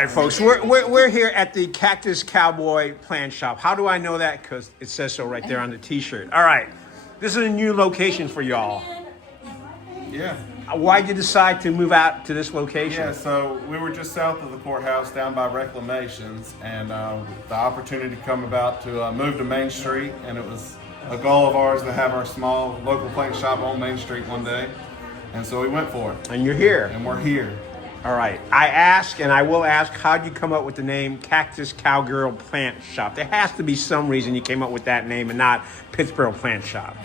right, folks, we're here at the Cactus Cowboy Plant Shop. How do I know that? Because it says so right there on the T-shirt. All right, this is a new location for y'all. Yeah. Why'd you decide to move out to this location? Yeah, so we were just south of the courthouse down by Reclamations, and the opportunity come about to move to Main Street, and it was a goal of ours to have our small local plant shop on Main Street one day, and so we went for it. And you're here. And we're here. All right. I ask, and I will ask, how'd you come up with the name Cactus Cowgirl Plant Shop? There has to be some reason you came up with that name and not Pittsburgh Plant Shop.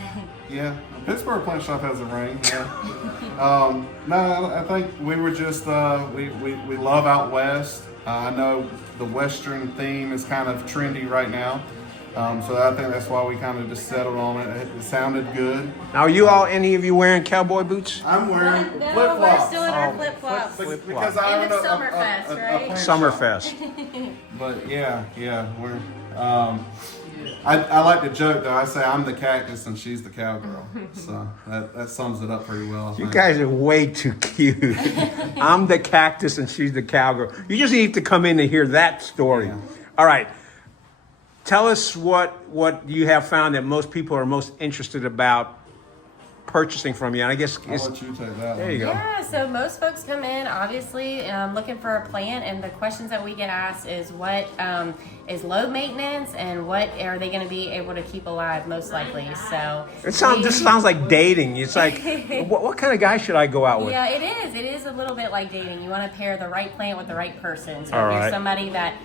Yeah, Pittsburgh Plant Shop has a ring. Yeah. No, I think we were just we love out west. I know the western theme is kind of trendy right now, so I think that's why we kind of just settled on it. It sounded good. Now, are you all, any of you wearing cowboy boots? I'm wearing No, flip-flops. we're still in our flip-flops. Because I And own it's Summerfest, right? plant shop. Summerfest. But yeah, we're. I like to joke though. I say I'm the cactus and she's the cowgirl, so that sums it up pretty well. I You think. guys are way too cute. I'm the cactus and she's the cowgirl. You just need to come in and hear that story. Yeah. All right. Tell us what you have found that most people are most interested about purchasing from you. And I guess I'll let you take that. there you go. Yeah, so most folks come in obviously looking for a plant, and the questions that we get asked is what is low maintenance and what are they going to be able to keep alive most likely. So This sounds like dating. It's like, what kind of guy should I go out with? Yeah, it is. It is a little bit like dating. You want to pair the right plant with the right person. So All if you're right. somebody that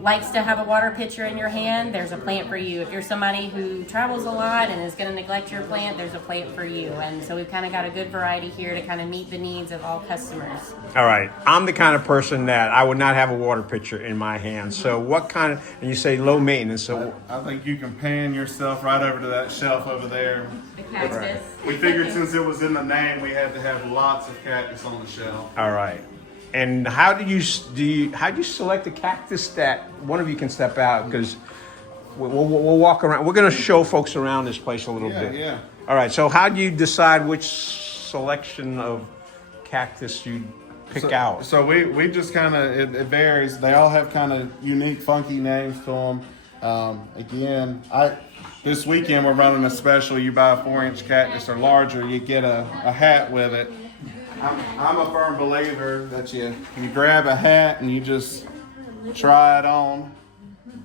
likes to have a water pitcher in your hand, there's a plant for you. If you're somebody who travels a lot and is going to neglect your plant, there's a plant for you. And so we've kind of got a good variety here to kind of meet the needs of all customers. All right. I'm the kind of person that I would not have a water pitcher in my hand. So what kind of, and you say low maintenance, so I think you can pan yourself right over to that shelf over there. The cactus. We figured since it was in the name, we had to have lots of cactus on the shelf. all right. And how do you select a cactus that one of you can step out, because we'll walk around. We're going to show folks around this place a little bit. Yeah. All right. So how do you decide which selection of cactus you pick out? So we just kind of, it varies. They all have kind of unique, funky names to them. Again, this weekend we're running a special. You buy a 4-inch cactus or larger, you get a hat with it. I'm a firm believer that you grab a hat and you just try it on.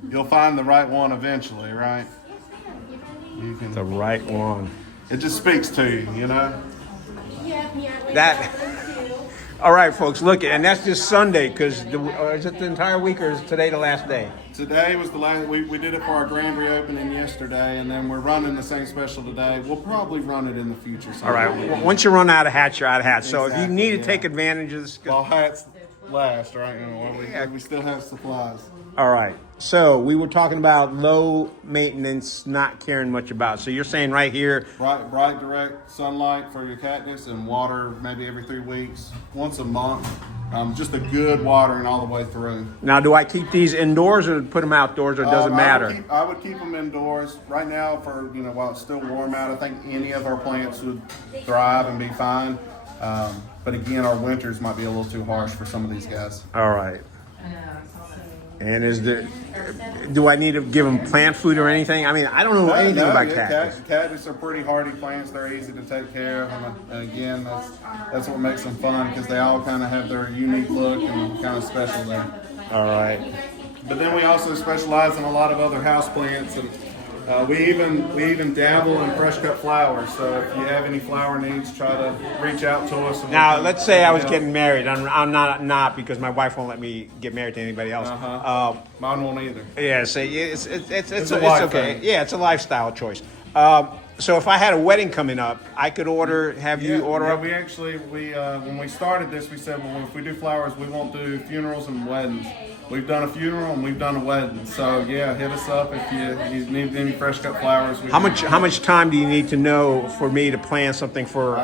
You'll find the right one eventually, right? You can. The right one. It just speaks to you, you know. That. All right, folks. Look, and that's just Sunday, because is it the entire week or is today the last day? Today was the last. We did it for our grand reopening yesterday, and then we're running the same special today. We'll probably run it in the future. All right. Once you run out of hats, you're out of hats. So if you Exactly, need to yeah. take advantage of this. Well, hats last, right? You know, we still have supplies. All right. So we were talking about low maintenance, not caring much about. So you're saying right here. Bright direct sunlight for your cactus, and water maybe every 3 weeks, once a month. Just a good watering all the way through. Now, do I keep these indoors or put them outdoors, or does it matter? I would keep them indoors right now for while it's still warm out. I think any of our plants would thrive and be fine. But again, our winters might be a little too harsh for some of these guys. All right. And do I need to give them plant food or anything? I mean, I don't know anything about cactus. Cactus are pretty hardy plants. They're easy to take care of. And again, that's what makes them fun, because they all kind of have their unique look and kind of special there. All right. But then we also specialize in a lot of other house plants, and we even dabble in fresh cut flowers. So if you have any flower needs, try to reach out to us. And Now, let's say I was getting married. I'm not because my wife won't let me get married to anybody else. Mine won't either. Yeah, so it's a life okay. thing. Yeah, it's a lifestyle choice. So if I had a wedding coming up, I could have you order Yeah, up. we actually when we started this, we said, well, if we do flowers, we won't do funerals and weddings. We've done a funeral and we've done a wedding. So yeah, hit us up if you need any fresh cut flowers. How much time do you need to know for me to plan something for?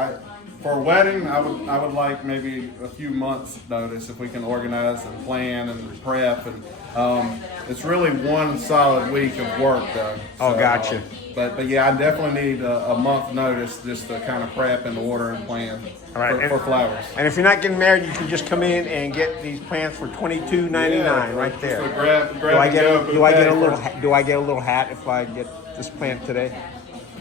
For a wedding, I would like maybe a few months notice if we can organize and plan and prep. And it's really one solid week of work though. Oh, gotcha. But yeah, I definitely need a month notice just to kind of prep and order and plan All right. for flowers. And if you're not getting married, you can just come in and get these plants for $22.99 right there. So grab Do I get a little? for- Do I get a little hat if I get this plant today?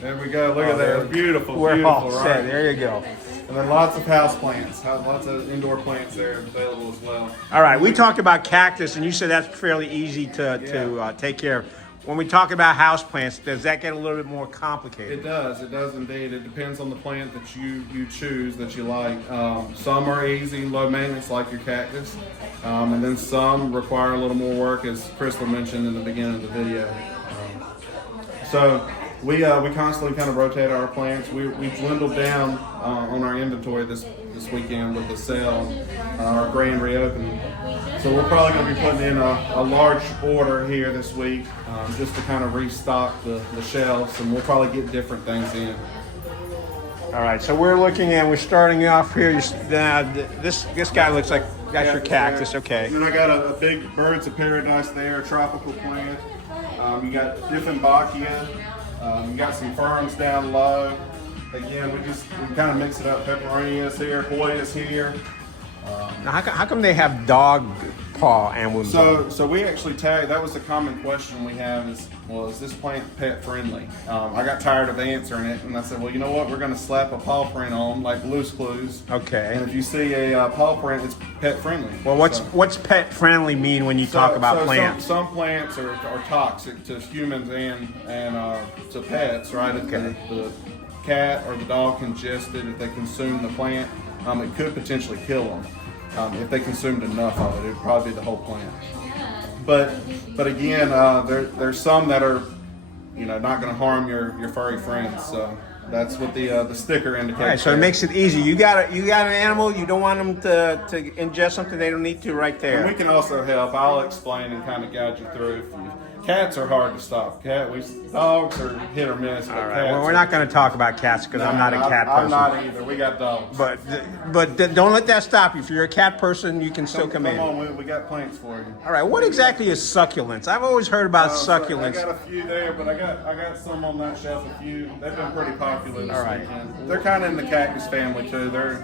There we go. Look at that. It's beautiful. We're beautiful, all set. right? There you go. And then lots of house plants, lots of indoor plants there available as well. All right, we talked about cactus, and you said that's fairly easy to take care of. When we talk about house plants, does that get a little bit more complicated? It does indeed. It depends on the plant that you choose that you like. Some are easy, low maintenance, like your cactus, and then some require a little more work, as Crystal mentioned in the beginning of the video. So we constantly kind of rotate our plants. We dwindled down on our inventory this weekend with the sale, our grand reopening. So we're probably going to be putting in a large order here this week just to kind of restock the shelves, and we'll probably get different things in. All right, so we're starting off here. This guy looks like that's your cactus, okay. And then I got a big Birds of Paradise there, a tropical plant. You got different Bacchia. You got some ferns down low. Again, we kind of mix it up. Peperonias here, Hoyas here. Now, how come they have dog paw emblems? So we actually tagged. That was a common question we have is this plant pet friendly? I got tired of answering it, and I said, well, you know what? We're going to slap a paw print on, like Loose Clues. Okay. And if you see a paw print, it's pet friendly. Well, what's pet friendly mean when you talk about plants? Some plants are toxic to humans and to pets, right? If the cat or the dog ingest it, if they consume the plant, it could potentially kill them. If they consumed enough of it, it would probably be the whole plant. But again, there's some that are, not going to harm your furry friends. So that's what the sticker indicates. All right, so it makes it easy. You got an animal. You don't want them to ingest something they don't need to right there. And we can also help. I'll explain and kind of guide you through. Cats are hard to stop. Dogs are hit or miss. All right. Well, we're not going to talk about cats because I'm not a cat person. I'm not either. We got dogs. But don't let that stop you. If you're a cat person, you can still come in. Come on, we got plants for you. All right. What exactly is succulents? I've always heard about succulents. I got a few there, but I got some on that shelf. A few. They've been pretty popular this weekend. They're kind of in the cactus family too. They're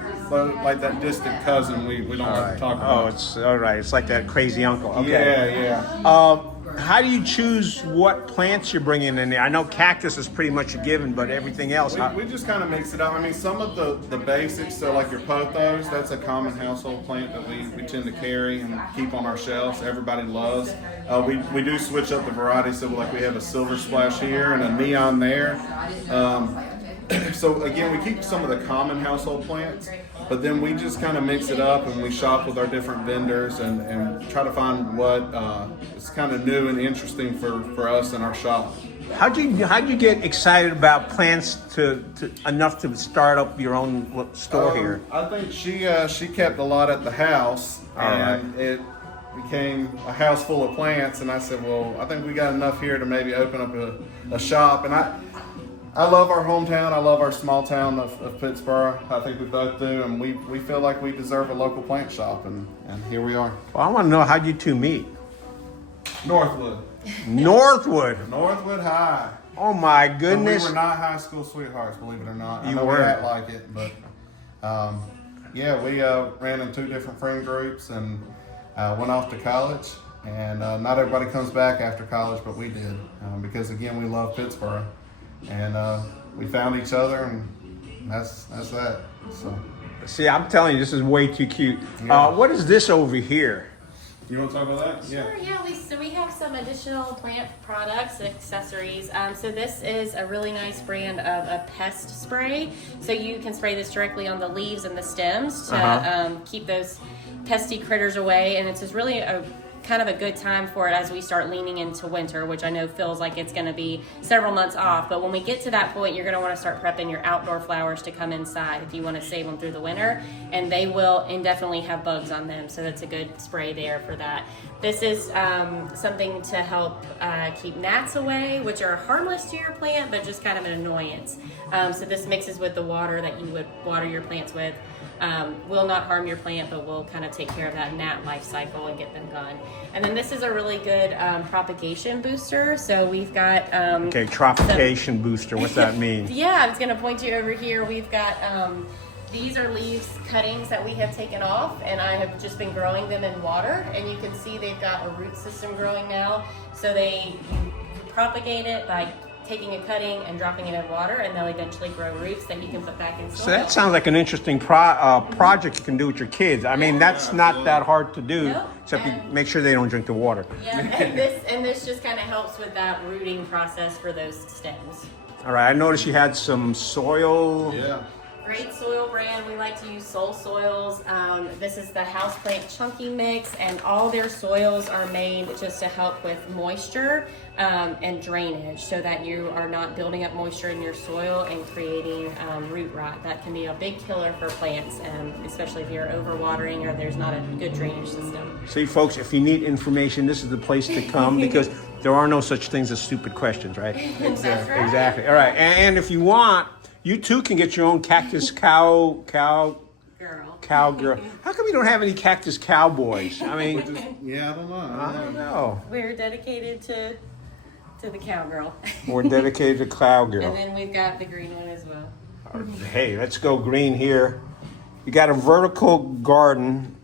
like that distant cousin we don't like to talk about. Oh, it's all right. It's like that crazy uncle. Okay. Yeah. How do you choose what plants you're bringing in there? I know cactus is pretty much a given, but everything else. We just kind of mix it up. I mean, some of the basics, so like your pothos, that's a common household plant that we tend to carry and keep on our shelves. Everybody loves. We do switch up the varieties, so like we have a silver splash here and a neon there. So again, we keep some of the common household plants, but then we just kind of mix it up and we shop with our different vendors and try to find what is kind of new and interesting for us in our shop. How'd you get excited about plants to enough to start up your own store here? I think she kept a lot at the house, and it became a house full of plants. And I said, well, I think we got enough here to maybe open up a shop. And I love our hometown. I love our small town of Pittsburgh. I think we both do, and we feel like we deserve a local plant shop, and here we are. Well, I want to know how'd you two meet? Northwood High. Oh my goodness! So we were not high school sweethearts, believe it or not. I know were. we act like it, but we ran in two different friend groups and went off to college. And not everybody comes back after college, but we did because again we love Pittsburgh. And we found each other, and that's that. So, see, I'm telling you, this is way too cute. Yeah. What is this over here? You want to talk about that? Sure, yeah. We have some additional plant products, accessories. So this is a really nice brand of a pest spray. So you can spray this directly on the leaves and the stems to keep those pesty critters away. And it's just really kind of a good time for it as we start leaning into winter, which I know feels like it's going to be several months off. But when we get to that point, you're going to want to start prepping your outdoor flowers to come inside if you want to save them through the winter. And they will indefinitely have bugs on them, so that's a good spray there for that. This is something to help keep gnats away, which are harmless to your plant, but just kind of an annoyance. So this mixes with the water that you would water your plants with. will not harm your plant, but will kind of take care of that gnat life cycle and get them done. And then this is a really good propagation booster. So we've got Okay, propagation booster. What's that mean? yeah, I was going to point you over here. We've got these are leaves cuttings that we have taken off, and I have just been growing them in water, and you can see they've got a root system growing now. So you propagate it by taking a cutting and dropping it in water, and they'll eventually grow roots that you can put back in soil. So that sounds like an interesting project you can do with your kids. I mean, that's not that hard to do, Nope. except you make sure they don't drink the water. Yeah, and this just kind of helps with that rooting process for those stems. All right, I noticed you had some soil. Yeah. Great soil brand. We like to use Soul Soils. This is the Houseplant Chunky Mix, and all their soils are made just to help with moisture and drainage, so that you are not building up moisture in your soil and creating root rot. That can be a big killer for plants, especially if you're overwatering or there's not a good drainage system. See, folks, if you need information, this is the place to come because there are no such things as stupid questions, right? That's right. Exactly. All right, and if you want, you too can get your own Cactus Cowgirl. How come you don't have any Cactus Cowboys? I mean, Yeah, I don't know. I don't know. We're dedicated to the cowgirl. We're dedicated to And Cowgirl. then we've got the green one as well. Hey, let's go green here. You got a vertical garden.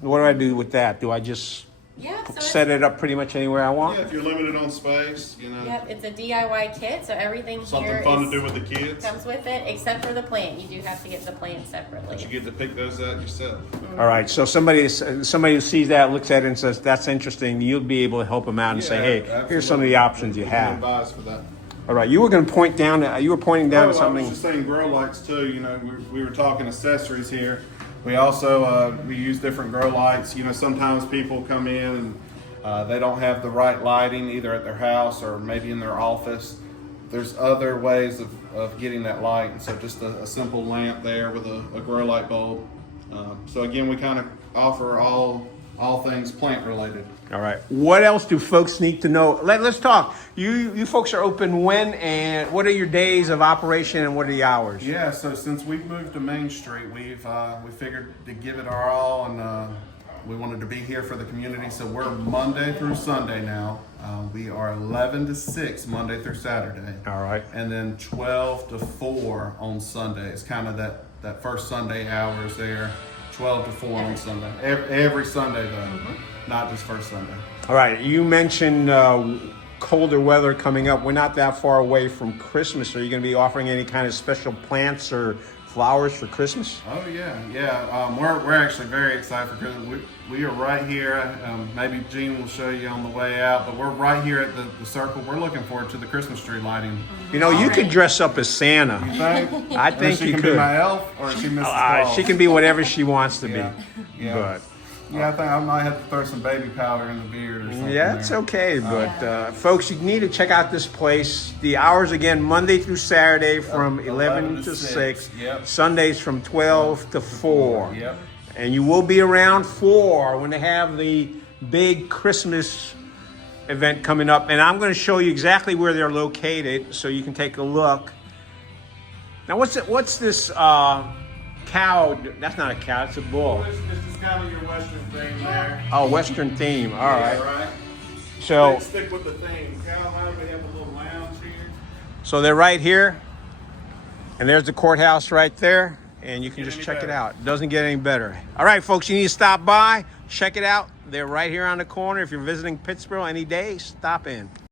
What do I do with that? Do I just Yeah, so set it up pretty much anywhere I want? Yeah, if you're limited on space, Yep, it's a DIY kit, so everything something here fun is- to do with the kids. comes with it, except for the plant. You do have to get the plant separately. But you get to pick those out yourself. All right, so somebody who sees that, looks at it and says, that's interesting, you'll be able to help them out and say, hey, here's some of the options you have. Advice for that. All right, you were going to point down, you were pointing down to I something. was just saying grow lights too. We were talking accessories here. We also we use different grow lights. Sometimes people come in and they don't have the right lighting either at their house or maybe in their office. There's other ways of getting that light, and so just a simple lamp there with a grow light bulb. So again, we kind of offer all things plant related. All right, what else do folks need to know? Let's talk. You folks are open when, and what are your days of operation and what are the hours? Yeah, so since we've moved to Main Street, we figured to give it our all, and we wanted to be here for the community. So we're Monday through Sunday now. We are 11 to 6 Monday through Saturday. All right. And then 12 to 4 on Sunday. It's kind of that first Sunday hours there. 12 to 4 on Sunday. Every Sunday though, not just first Sunday. All right, you mentioned colder weather coming up. We're not that far away from Christmas. Are you going to be offering any kind of special plants or flowers for Christmas? Oh yeah. We're actually very excited for Christmas. We are right here. Maybe Gene will show you on the way out, but we're right here at the circle. We're looking forward to the Christmas tree lighting. You know, you could dress up as Santa. You think? I think she you can could. be my elf, or is she Mrs. Claus? She can be whatever she wants to Yeah. be. Yeah. But Yeah, I think I might have to throw some baby powder in the beard or something. yeah, it's there. okay. But folks, you need to check out this place. The hours again, Monday through Saturday from 11 to 6. Yep. Sundays from 12 to 4. Yep. And you will be around 4 when they have the big Christmas event coming up. And I'm going to show you exactly where they're located so you can take a look. Now, what's this cow? That's not a cow, it's a bull. This is kind of your Western theme there. Oh, Western theme. All right. Yeah, right. So, Stick with the theme. Carolina, we have a little lounge here. so they're right here. And there's the courthouse right there. And you can Get just any check it better. out. It doesn't get any better. All right, folks, you need to stop by. Check it out. They're right here on the corner. If you're visiting Pittsburgh any day, stop in.